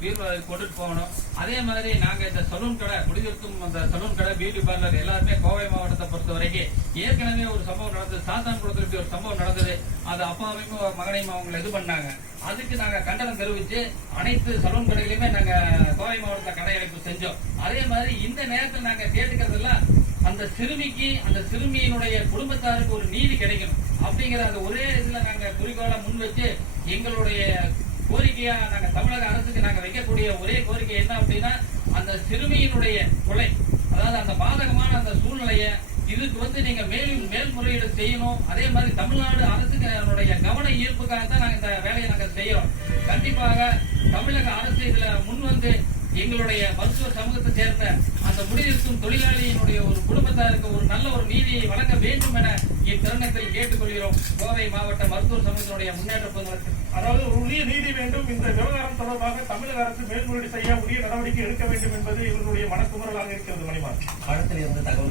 கொண்டுட்டு போகணும். அதே மாதிரி நாங்க இந்த சலூன் கடை முடிவிற்கும் அந்த சலூன் கடை பியூட்டி பார்லர் எல்லாருமே கோவை மாவட்டத்தை பொறுத்த வரைக்கும் ஏற்கனவே ஒரு சம்பவம் நடந்தது. சாத்தான்குளத்துல ஒரு சம்பவம் நடந்தது. அது அப்பாவையும் மகனையும் அவங்க இது பண்ணாங்க. அதுக்கு நாங்க கண்டனம் தெரிவிச்சு அனைத்து சலூன் கடைகளையுமே நாங்க கோவை மாவட்டத்தை கடை அழைப்பு செஞ்சோம். அதே மாதிரி இந்த நேரத்தில் நாங்க கேட்டுக்கிறதெல்லாம் அந்த சிறுமிக்கு அந்த சிறுமியினுடைய குடும்பத்தாருக்கு ஒரு நீதி கிடைக்கணும் அப்படிங்கிற அந்த ஒரே இதுல நாங்க குறிக்கோளா முன் வச்சு எங்களுடைய கோரிக்கையா நாங்க தமிழக அரசுக்கு நாங்க வைக்கக்கூடிய ஒரே கோரிக்கை என்ன அப்படின்னா அந்த சிறுமியினுடைய கொலை, அதாவது அந்த பாதகமான அந்த சூழ்நிலைய இதுக்கு நீங்க மேல்முறையீடு செய்யணும். அதே மாதிரி தமிழ்நாடு அரசுடைய கவன ஈர்ப்புக்காக தான் நாங்க இந்த வேலையை நாங்க செய்யறோம். கண்டிப்பாக தமிழக அரசு இதுல முன் வந்து எங்களுடைய மருத்துவ சமூகத்தை சேர்ந்த அந்த முடிவிற்கும் தொழிலாளியினுடைய ஒரு குடும்பத்தாருக்கு ஒரு நல்ல ஒரு நீதியை வழங்க வேண்டும் என இத்தருணத்தில் கேட்டுக்கொள்கிறோம். கோவை மாவட்ட மருத்துவ சமூகத்தினுடைய முன்னேற்ற பொதுநலத்தில் அதாவது உரிய நீதி வேண்டும். இந்த விவகாரம் தொடர்பாக தமிழக அரசு மேல்முறையீடு செய்ய உரிய நடவடிக்கை எடுக்க வேண்டும் என்பது இவர்களுடைய மனக்குமுறலாக இருக்கிறது. மணிமார் களத்தில் இருந்து தகவல்